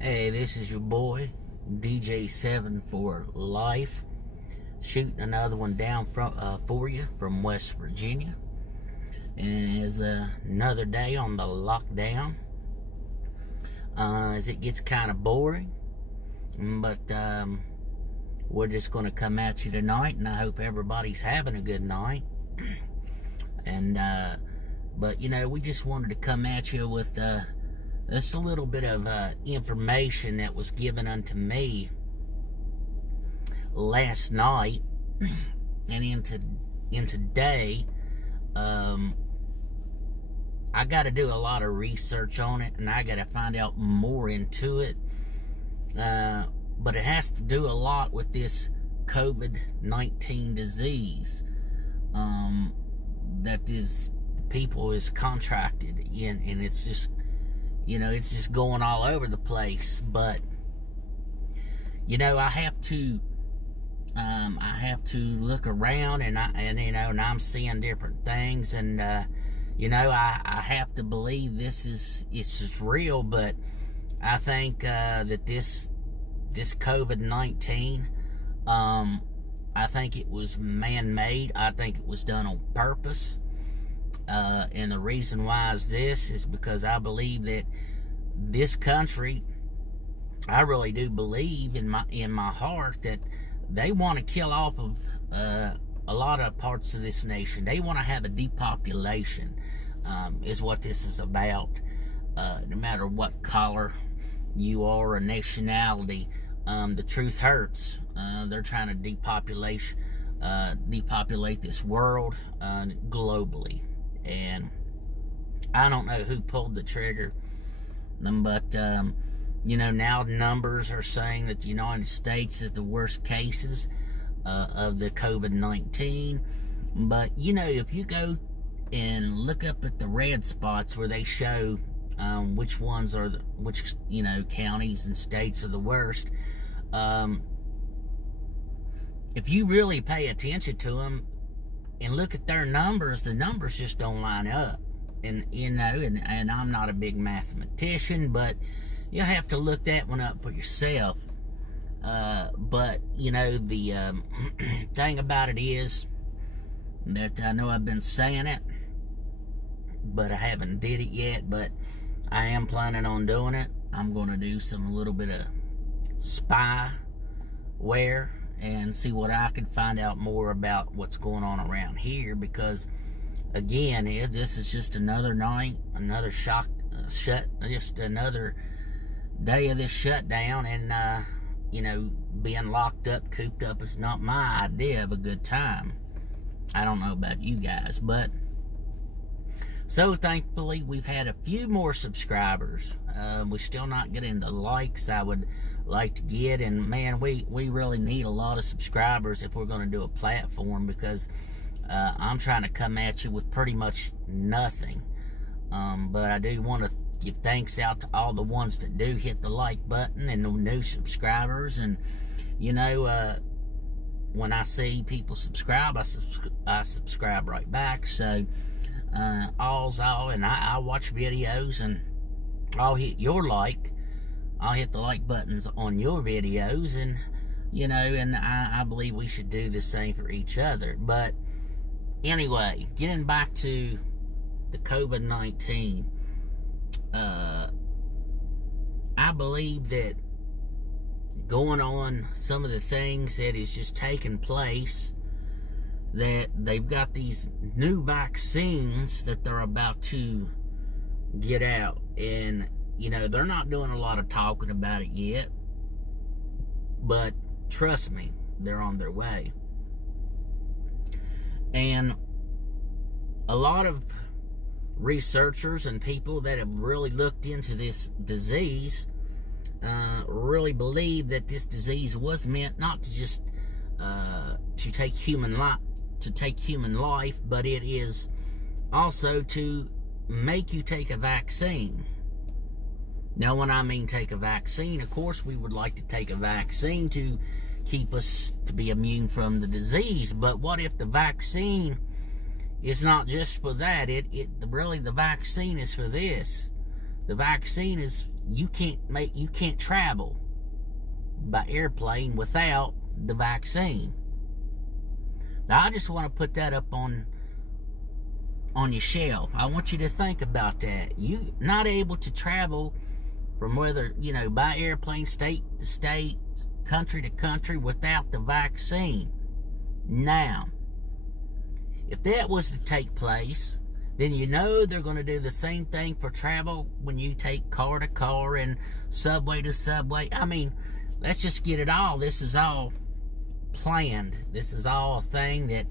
Hey, this is your boy, DJ7 for life, shooting another one down for you from West Virginia. And it's another day on the lockdown, as it gets kind of boring, but we're just going to come at you tonight, and I hope everybody's having a good night. And but you know, we just wanted to come at you with just a little bit of information that was given unto me last night and in today. I got to do a lot of research on it, and I got to find out more into it. But it has to do a lot with this COVID-19 disease that is people is contracted in, and it's just, you know, it's just going all over the place. But you know, I have to look around, and I'm seeing different things, and you know, I have to believe it's just real. But I think that this COVID-19, I think it was man-made. I think it was done on purpose. And the reason why is because I believe that this country, I really do believe in my heart that they want to kill off of a lot of parts of this nation. They want to have a depopulation, is what this is about. No matter what color you are or nationality, the truth hurts. They're trying to depopulate this world globally. And I don't know who pulled the trigger, but you know, now numbers are saying that the United States is the worst cases of the COVID-19. But you know, if you go and look up at the red spots where they show which ones are which counties and states are the worst, if you really pay attention to them and look at their numbers, the numbers just don't line up. And you know, and I'm not a big mathematician, but you'll have to look that one up for yourself. But you know, the thing about it is that I know I've been saying it, but I haven't did it yet. But I am planning on doing it. I'm going to do a little bit of spyware and see what I can find out more about what's going on around here. Because again, this is just another night, another just another day of this shutdown. And you know, being locked up, cooped up is not my idea of a good time. I don't know about you guys, but so thankfully we've had a few more subscribers. We're still not getting the likes I would like to get, and man, we really need a lot of subscribers if we're going to do a platform, because I'm trying to come at you with pretty much nothing. But I do want to give thanks out to all the ones that do hit the like button and the new subscribers. And you know, when I see people subscribe, I subscribe right back. So all's all, and I watch videos, and I'll hit the like buttons on your videos, and you know, and I believe we should do the same for each other. But anyway, getting back to the COVID-19, I believe that going on some of the things that is just taking place, that they've got these new vaccines that they're about to get out, and you know, they're not doing a lot of talking about it yet, but trust me, they're on their way. And a lot of researchers and people that have really looked into this disease really believe that this disease was meant not to just to take human life, but it is also to make you take a vaccine. Now, when I mean take a vaccine, of course we would like to take a vaccine to keep us to be immune from the disease. But what if the vaccine is not just for that? Really, the vaccine is for this, The vaccine is you can't travel by airplane without the vaccine. Now I just want to put that up on your shelf. I want you to think about that. You not able to travel from whether, by airplane, state to state, country to country without the vaccine. Now, if that was to take place, then they're going to do the same thing for travel when you take car to car and subway to subway. I mean, let's just get it all. This is all planned. This is all a thing that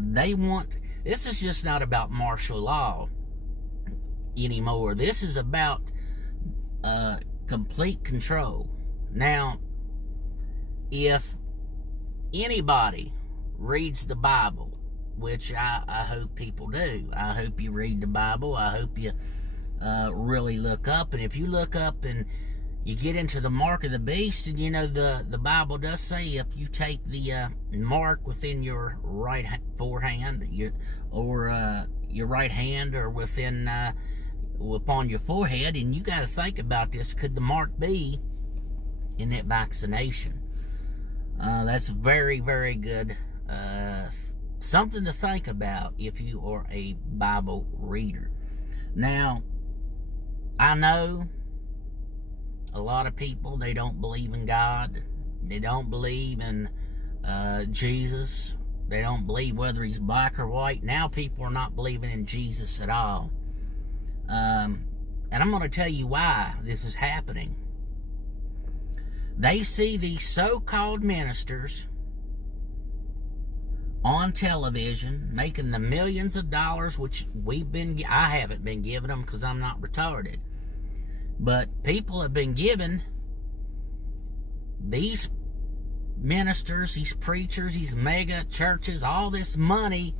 they want. This is just not about martial law anymore. This is about complete control. Now, if anybody reads the Bible, which I hope people do, I hope you read the Bible. I hope you really look up. And if you look up and you get into the mark of the beast, and the Bible does say if you take the mark within your right forehand, your right hand, or within upon your forehead, and you got to think about this: could the mark be in that vaccination? That's very, very good. Something to think about if you are a Bible reader. Now, I know a lot of people, they don't believe in God. They don't believe in Jesus. They don't believe whether he's black or white. Now people are not believing in Jesus at all. And I'm going to tell you why this is happening. They see these so-called ministers on television making the millions of dollars, which I haven't been giving them because I'm not retarded. But people have been given these ministers, these preachers, these mega churches, all this money.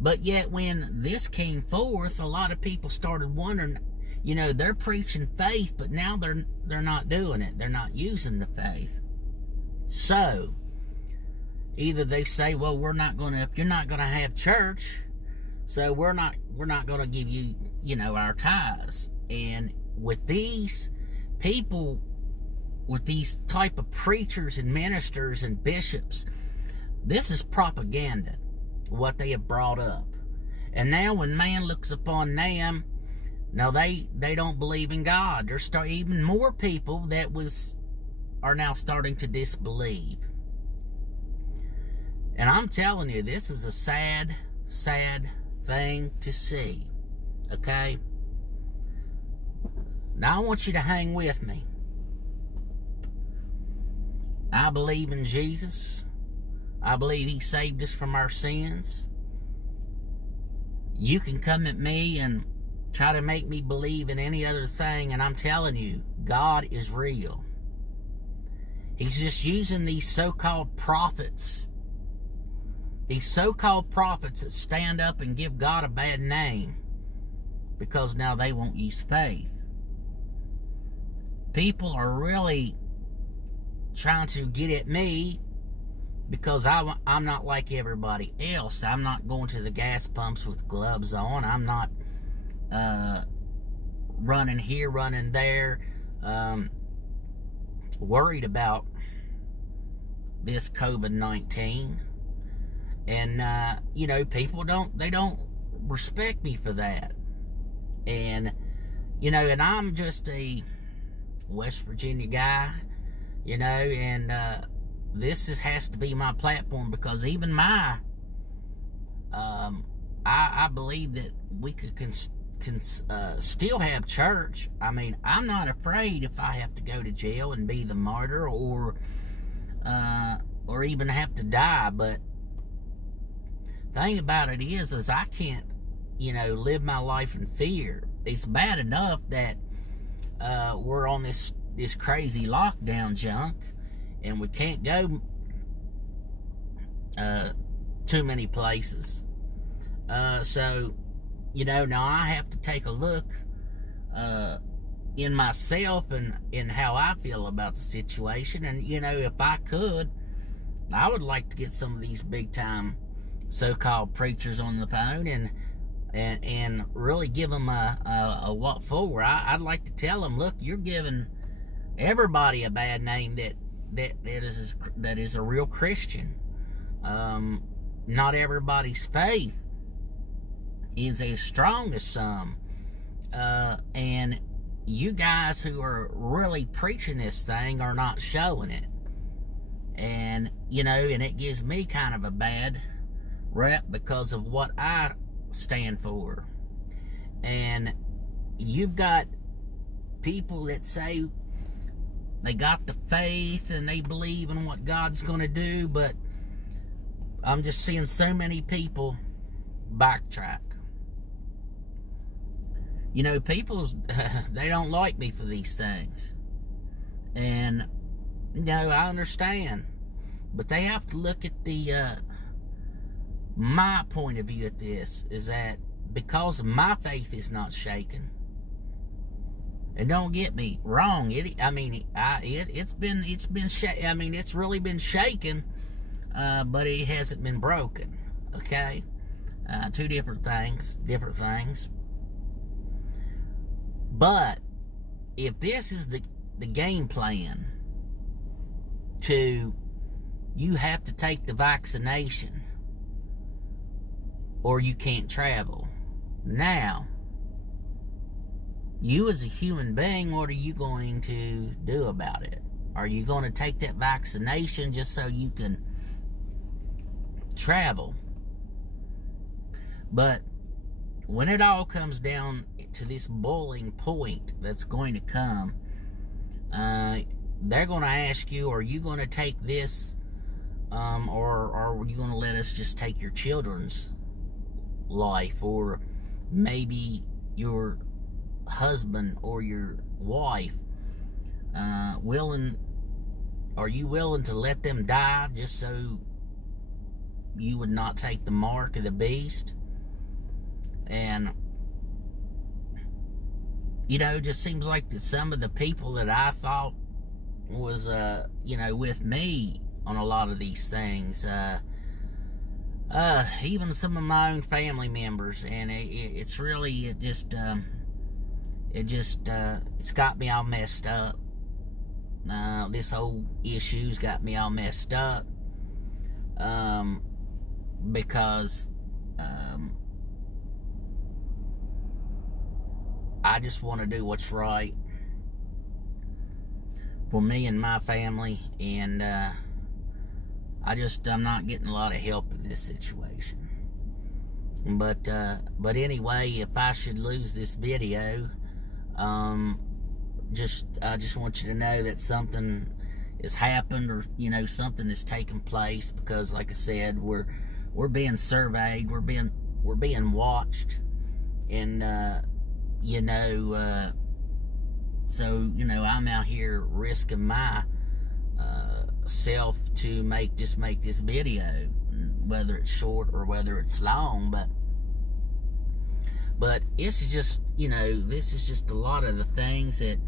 But yet when this came forth, a lot of people started wondering, they're preaching faith, but now they're not doing it. They're not using the faith. So either they say, well, if you're not gonna have church, so we're not gonna give you, our tithes. And with these people, with these type of preachers and ministers and bishops, this is propaganda, what they have brought up. And now when man looks upon them, now they don't believe in God. There's even more people that are now starting to disbelieve. And I'm telling you, this is a sad, sad thing to see. Okay? Now I want you to hang with me. I believe in Jesus. I believe he saved us from our sins. You can come at me and try to make me believe in any other thing, and I'm telling you, God is real. He's just using these so-called prophets. These so-called prophets that stand up and give God a bad name because now they won't use faith. People are really trying to get at me because I'm not like everybody else. I'm not going to the gas pumps with gloves on. I'm not running here, running there, worried about this COVID-19. And, people don't respect me for that. And, and I'm just a West Virginia guy, and this has to be my platform because even I believe that we could still have church. I mean, I'm not afraid if I have to go to jail and be the martyr or even have to die, but thing about it is I can't, live my life in fear. It's bad enough that we're on this crazy lockdown junk, and we can't go too many places. So, now I have to take a look in myself and in how I feel about the situation. And, if I could, I would like to get some of these big-time so-called preachers on the phone and and really give them a what for. I'd like to tell them, look, you're giving everybody a bad name that is a real Christian. Not everybody's faith is as strong as some, and you guys who are really preaching this thing are not showing it. And and it gives me kind of a bad rep because of what I stand for. And you've got people that say they got the faith and they believe in what God's going to do, but I'm just seeing so many people backtrack. People, they don't like me for these things. And, I understand. But they have to look at my point of view at this, is that because my faith is not shaken. And don't get me wrong, it's really been shaken, but it hasn't been broken. Okay, two different things. But if this is the game plan, you have to take the vaccination or you can't travel. Now, you as a human being, what are you going to do about it? Are you going to take that vaccination just so you can travel? But when it all comes down to this boiling point that's going to come, they're going to ask you, are you going to take this, or are you going to let us just take your children's life, or maybe your husband or your wife? Are you willing to let them die just so you would not take the mark of the beast? And it just seems like that some of the people that I thought was with me on a lot of these things, even some of my own family members, and it's got me all messed up. This whole issue's got me all messed up, because I just want to do what's right for me and my family, and I'm not getting a lot of help in this situation. But anyway, if I should lose this video, I just want you to know that something has happened, or something has taken place, because like I said, we're being surveyed, we're being watched, and so I'm out here risking my self to make this video, whether it's short or whether it's long. But it's just this is just a lot of the things that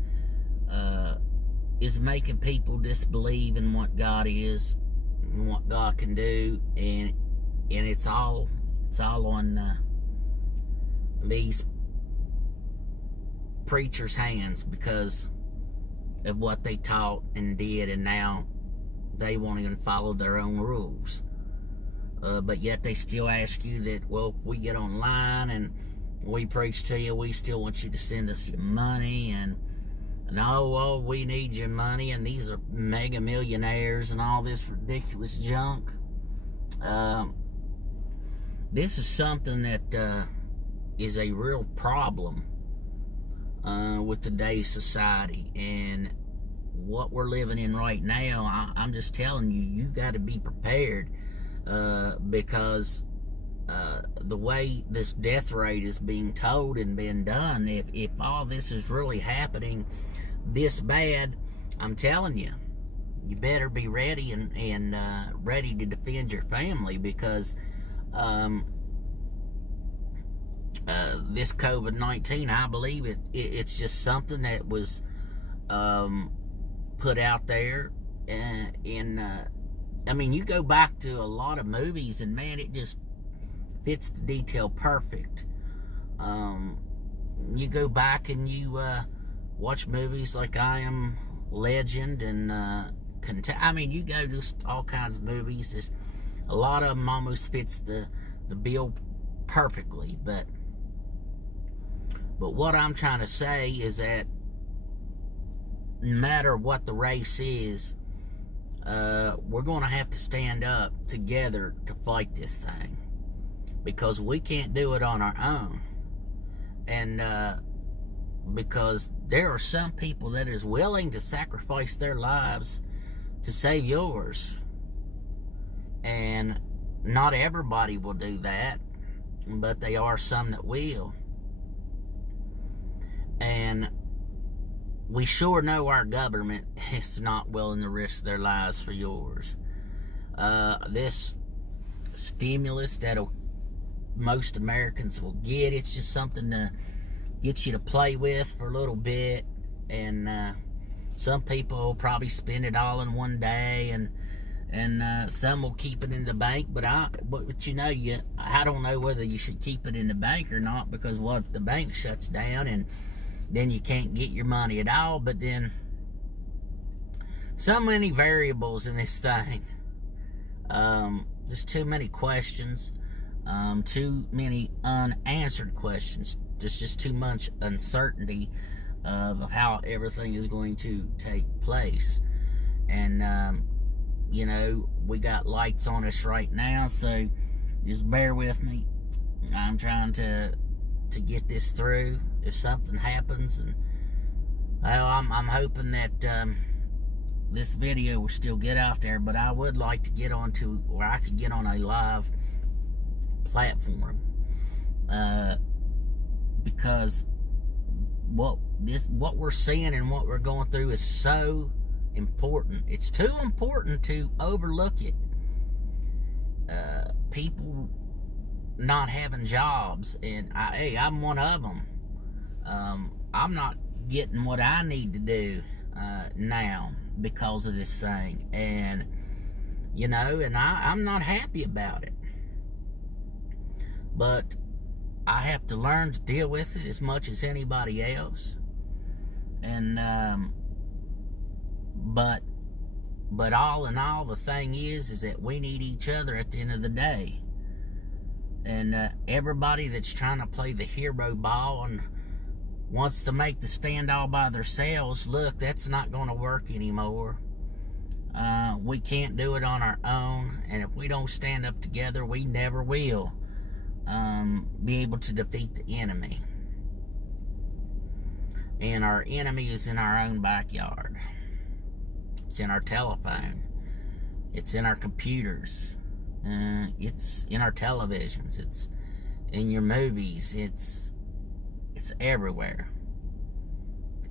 is making people disbelieve in what God is and what God can do, and it's all on these preachers' hands because of what they taught and did, and now they won't even follow their own rules. But yet they still ask you that, well, if we get online and we preach to you, we still want you to send us your money, and oh, we need your money, and these are mega millionaires and all this ridiculous junk. This is something that is a real problem with today's society, and what we're living in right now. I'm just telling you, you got to be prepared, because the way this death rate is being told and being done, if all this is really happening this bad, I'm telling you, you better be ready and ready to defend your family, because this COVID-19, I believe it's just something that was put out there, I mean, you go back to a lot of movies, and man, it just fits the detail perfect. You go back and you watch movies like I Am Legend and I mean, you go to all kinds of movies. There's a lot of them almost fits the bill perfectly, but what I'm trying to say is that no matter what the race is, we're going to have to stand up together to fight this thing, because we can't do it on our own. And because there are some people that is willing to sacrifice their lives to save yours, and not everybody will do that, but there are some that will. And we sure know our government is not willing to risk their lives for yours. This stimulus that most Americans will get, it's just something to get you to play with for a little bit. And some people will probably spend it all in one day, and some will keep it in the bank. But you know, I don't know whether you should keep it in the bank or not, because what if the bank shuts down and then you can't get your money at all? But then, so many variables in this thing. There's too many questions, too many unanswered questions. There's just too much uncertainty of how everything is going to take place. And you know, we got lights on us right now, so just bear with me. I'm trying to get this through. If something happens, and well, I'm hoping that this video will still get out there, but I would like to get onto where I could get on a live platform, because what we're seeing and what we're going through is so important. It's too important to overlook it. People not having jobs, and hey, I'm one of them. I'm not getting what I need to do now because of this thing, and you know, and I'm not happy about it. But I have to learn to deal with it as much as anybody else. And but all in all, the thing is that we need each other at the end of the day. And everybody that's trying to play the hero ball and wants to make the stand all by themselves, look, that's not going to work anymore. We can't do it on our own, and if we don't stand up together, we never will be able to defeat the enemy. And our enemy is in our own backyard. It's in our telephone. It's in our computers. It's in our televisions. It's in your movies. It's everywhere.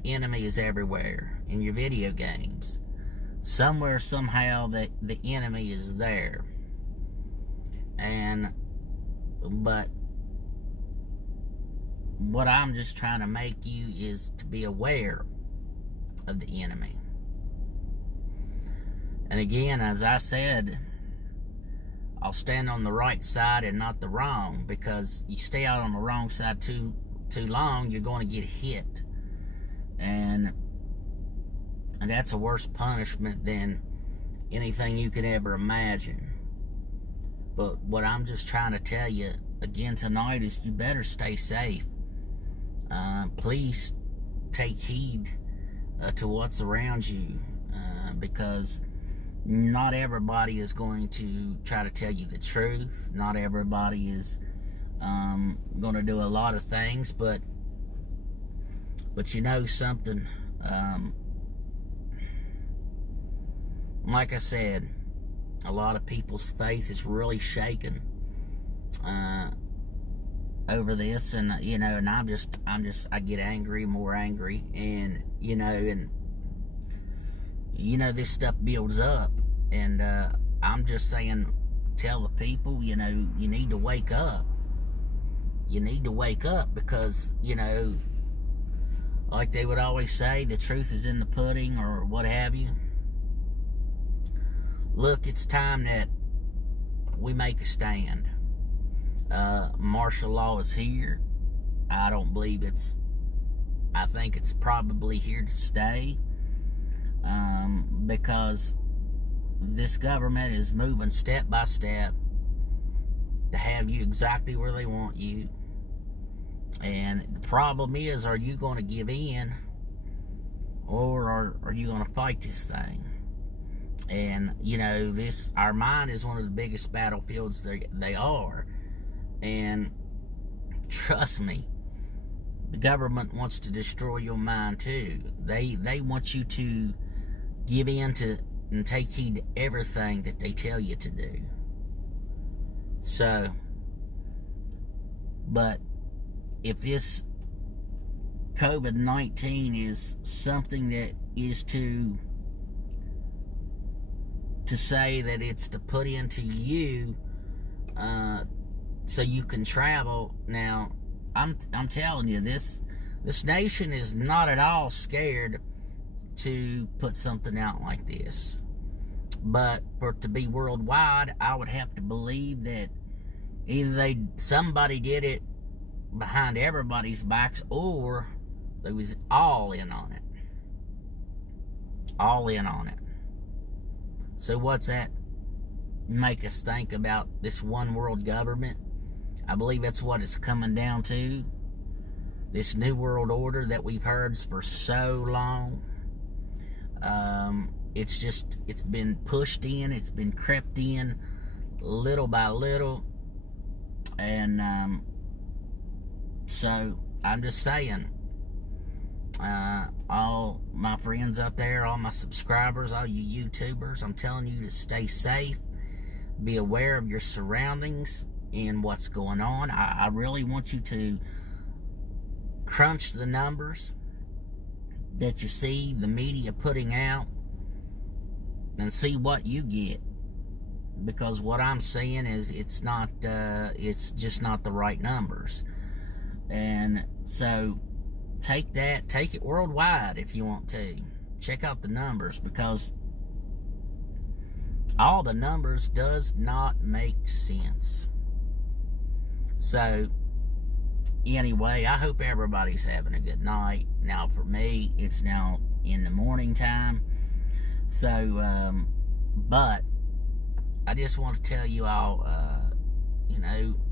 The enemy is everywhere. In your video games. Somewhere, somehow, the enemy is there. But what I'm just trying to make you is to be aware of the enemy. And again, as I said, I'll stand on the right side and not the wrong, because you stay out on the wrong side too long, you're going to get hit. And that's a worse punishment than anything you could ever imagine. But what I'm just trying to tell you again tonight is you better stay safe. Please take heed to what's around you, because not everybody is going to try to tell you the truth. Not everybody is going to do a lot of things, but you know something, like I said, a lot of people's faith is really shaken over this, and you know, and I get angry, more angry, and you know, this stuff builds up, and I'm just saying, tell the people, you know, you need to wake up. You need to wake up, because, you know, like they would always say, the truth is in the pudding, or what have you. Look, it's time that we make a stand. Martial law is here. I don't believe I think it's probably here to stay, because this government is moving step by step to have you exactly where they want you. And the problem is, are you going to give in, or are you going to fight this thing? And our mind is one of the biggest battlefields they are. And trust me, the government wants to destroy your mind too. They want you to give in to and take heed to everything that they tell you to do. So, but if this COVID-19 is something that is to say that it's to put into you, so you can travel. Now, I'm telling you, this nation is not at all scared to put something out like this. But for it to be worldwide, I would have to believe that either somebody did it behind everybody's backs, or they was all in on it. All in on it. So what's that make us think about this one world government? I believe that's what it's coming down to. This new world order that we've heard for so long. It's been pushed in, it's been crept in little by little. And so I'm just saying, all my friends out there, all my subscribers, all you YouTubers, I'm telling you to stay safe, be aware of your surroundings and what's going on. I really want you to crunch the numbers that you see the media putting out and see what you get, because what I'm seeing is it's just not the right numbers. And so take it worldwide if you want to. Check out the numbers, because all the numbers does not make sense. So anyway, I hope everybody's having a good night. Now for me, it's now in the morning time. So, but I just want to tell you all,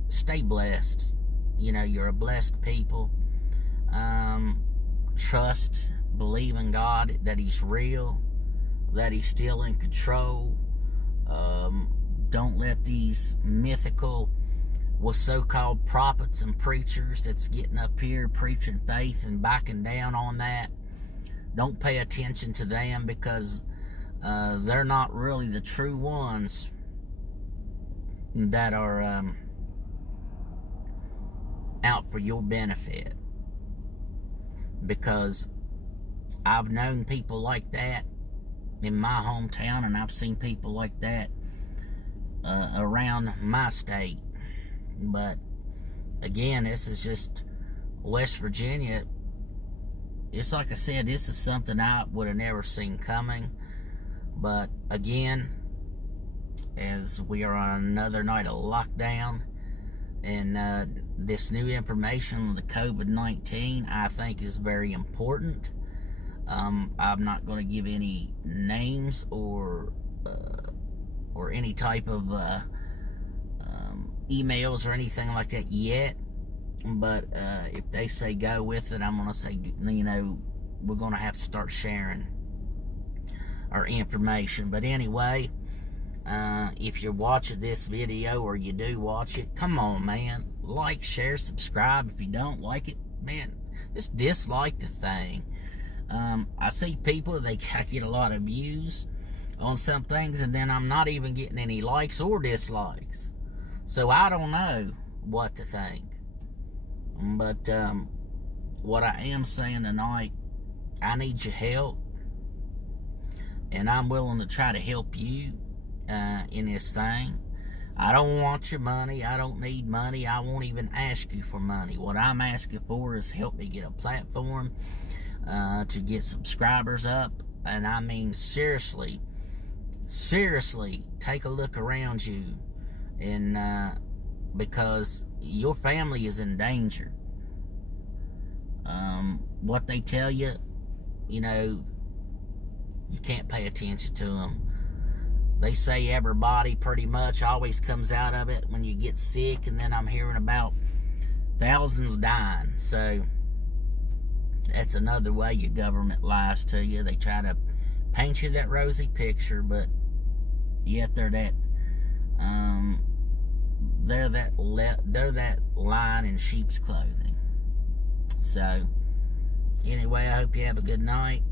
stay blessed. You're a blessed people. Trust, believe in God, that He's real, that He's still in control. Don't let these mythical, so-called prophets and preachers that's getting up here preaching faith and backing down on that. Don't pay attention to them, because they're not really the true ones that are out for your benefit. Because I've known people like that in my hometown, and I've seen people like that around my state. But again, this is just West Virginia. It's like I said, this is something I would have never seen coming. But again, as we are on another night of lockdown, and this new information on the COVID-19, I think is very important. I'm not going to give any names or any type of emails or anything like that yet. But if they say go with it, I'm going to say, we're going to have to start sharing our information. But anyway, if you're watching this video, or you do watch it, come on, man. Like, share, subscribe. If you don't like it, man, just dislike the thing. I see people, I get a lot of views on some things, and then I'm not even getting any likes or dislikes. So I don't know what to think. But what I am saying tonight, I need your help, and I'm willing to try to help you in this thing. I don't want your money. I don't need money. I won't even ask you for money. What I'm asking for is help me get a platform to get subscribers up. And I mean, seriously, take a look around you, and because your family is in danger. what they tell you, you know, you can't pay attention to them. They say everybody pretty much always comes out of it when you get sick, and then I'm hearing about thousands dying. So that's another way your government lies to you. They try to paint you that rosy picture, but yet they're that lion in sheep's clothing. So anyway, I hope you have a good night.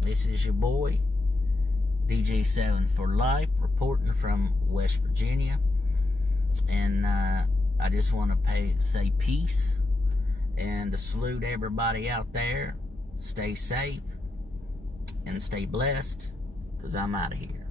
This is your boy DJ7 for Life, reporting from West Virginia, and I just want to say peace and to salute everybody out there. Stay safe and stay blessed, because I'm out of here.